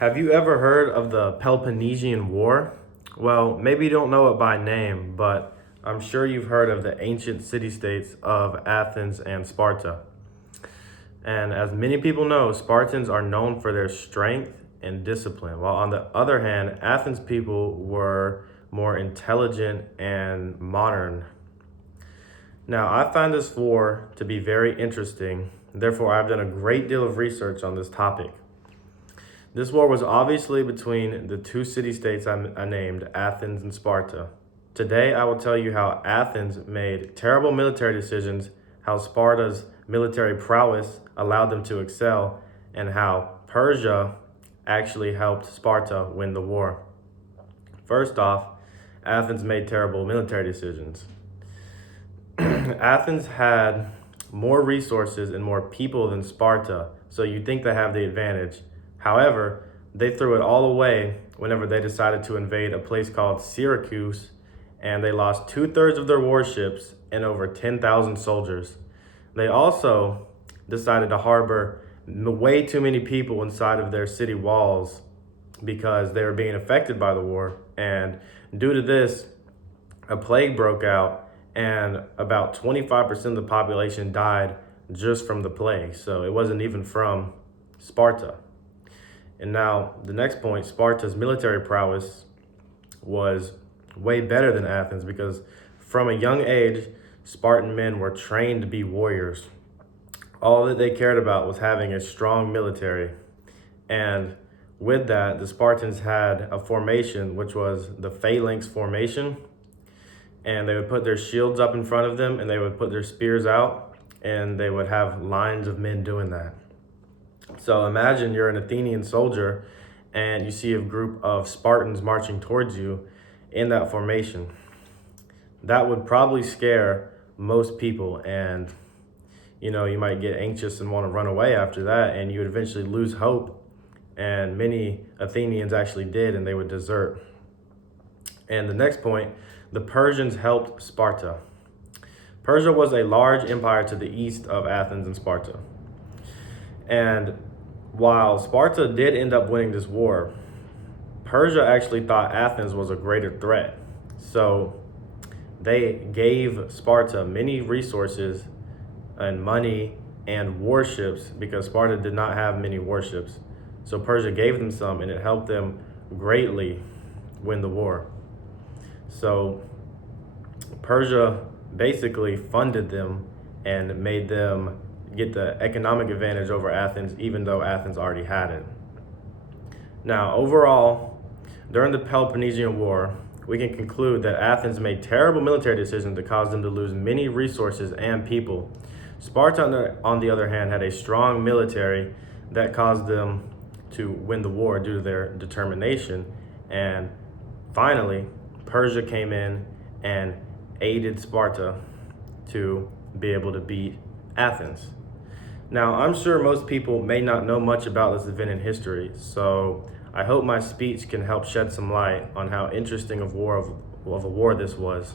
Have you ever heard of the Peloponnesian War? Well, maybe you don't know it by name, but I'm sure you've heard of the ancient city-states of Athens and Sparta. And as many people know, Spartans are known for their strength and discipline, while on the other hand, Athens people were more intelligent and modern. Now, I find this war to be very interesting. Therefore, I've done a great deal of research on this topic. This war was obviously between the two city-states I named, Athens and Sparta. Today, I will tell you how Athens made terrible military decisions, how Sparta's military prowess allowed them to excel, and how Persia actually helped Sparta win the war. First off, Athens made terrible military decisions. Athens had more resources and more people than Sparta, so you'd think they have the advantage. However, they threw it all away whenever they decided to invade a place called Syracuse, and they lost 2/3 of their warships and over 10,000 soldiers. They also decided to harbor way too many people inside of their city walls because they were being affected by the war. And due to this, a plague broke out, and about 25% of the population died just from the plague. So it wasn't even from Sparta. And now the next point, Sparta's military prowess was way better than Athens because from a young age, Spartan men were trained to be warriors. All that they cared about was having a strong military. And with that, the Spartans had a formation, which was the phalanx formation. And they would put their shields up in front of them and they would put their spears out, and they would have lines of men doing that. So imagine you're an Athenian soldier and you see a group of Spartans marching towards you in that formation. That would probably scare most people, and you might get anxious and want to run away after that, and you would eventually lose hope. And many Athenians actually did, and they would desert. And the next point, the Persians helped Sparta. Persia was a large empire to the east of Athens and Sparta. And while Sparta did end up winning this war, Persia actually thought Athens was a greater threat. So they gave Sparta many resources and money and warships because Sparta did not have many warships. So Persia gave them some, and it helped them greatly win the war. So Persia basically funded them and made them get the economic advantage over Athens, even though Athens already had it. Now, overall, during the Peloponnesian War, we can conclude that Athens made terrible military decisions that caused them to lose many resources and people. Sparta, on the other hand, had a strong military that caused them to win the war due to their determination. And finally, Persia came in and aided Sparta to be able to beat Athens. Now, I'm sure most people may not know much about this event in history, so I hope my speech can help shed some light on how interesting of a war this was.